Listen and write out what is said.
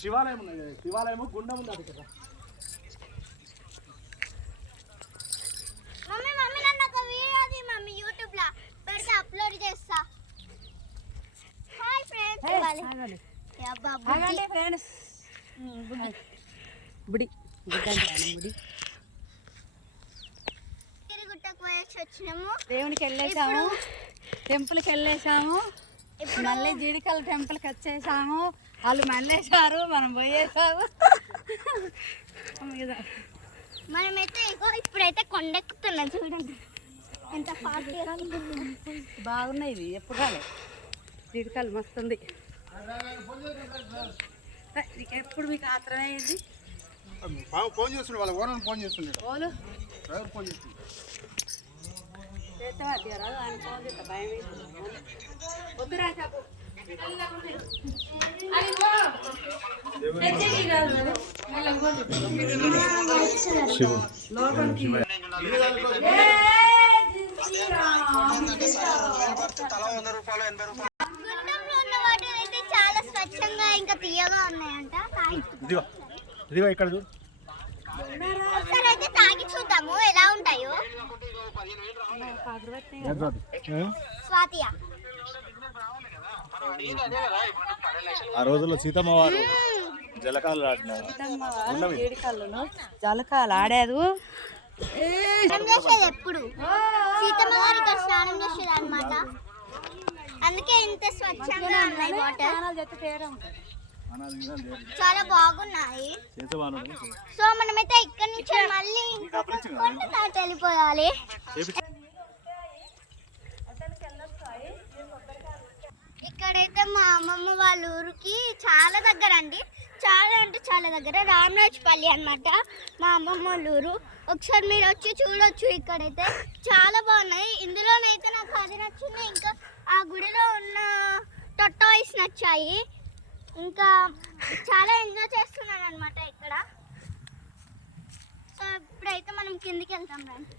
శివాలయం ఉన్నది, శివాలయము గుండం ఉంది అది కదా. మమ్మీ మమ్మీ నన్ను ఒక వీడియో ది మమ్మీ యూట్యూబ్ లో పెడితే అప్లోడ్ చేస్తా. హాయ్ ఫ్రెండ్స్, యబ్బా బుడి ఫ్రెండ్స్, బుడి బుడి తిరుగుట్టకు పోయేసి వచ్చినాము. దేవునికి వెళ్ళేసాము, టెంపుల్కి వెళ్ళేసాము, మళ్ళీ జీడికల్ టెంపుల్కి వచ్చేసాము. వాళ్ళు మళ్ళేసారు, మనం పోయేసాము. మనమైతే ఇప్పుడైతే కొండెక్కుతున్నాం. చూడండి ఎంత ఫాస్ట్. బాగున్నాయి ఇవి, ఎప్పుడు రాలే జీడికల్ మస్తుంది. ఎప్పుడు మీకు ఆత్రమే అయింది. ఫోన్ చేస్తుండే, వాళ్ళ ఓనర్ ఫోన్ చేస్తుండే, ఓలు డ్రైవర్ ఫోన్ చేస్తుండే. ఆయన ఫోన్ చేస్తా, భయం వద్దురా చెప్పు. చాలా స్వచ్ఛంగా ఇంకా తీయగా ఉన్నాయంట. ఇదిగో ఇక్కడ ఒకసారి అయితే తాగి చూద్దాము ఎలా ఉంటాయో. స్వాతియా ఆ రోజుల్లో సీతమ్మ వారు జలకాలు జలకాలు ఆడారు. చేసేది ఎప్పుడు సీతమ్మ గారు ఇక్కడ స్నానం చేసేది అనమాట. అందుకే ఇంత స్వచ్ఛంగా ఉన్నాయి వాటర్, చాలా బాగున్నాయి. సో మనమైతే ఇక్కడ నుంచి మళ్ళీ కొండ దాటి వెళ్ళిపోయాలి. ఇక్కడైతే మా అమ్మమ్మ వాళ్ళ ఊరికి చాలా దగ్గర అండి, చాలా అంటే చాలా దగ్గర, రామరాజపల్లి అన్నమాట మా అమ్మమ్మ వాళ్ళ ఊరు. ఒకసారి మీరు వచ్చి చూడొచ్చు. ఇక్కడైతే చాలా బాగున్నాయి. ఇందులోనైతే నాకు అది నచ్చింది, ఇంకా ఆ గుడిలో ఉన్న టాయ్స్ నచ్చాయి. ఇంకా చాలా ఎంజాయ్ చేస్తున్నాను అనమాట ఇక్కడ. సో ఇప్పుడైతే మనం కిందికి వెళ్తాం రండి.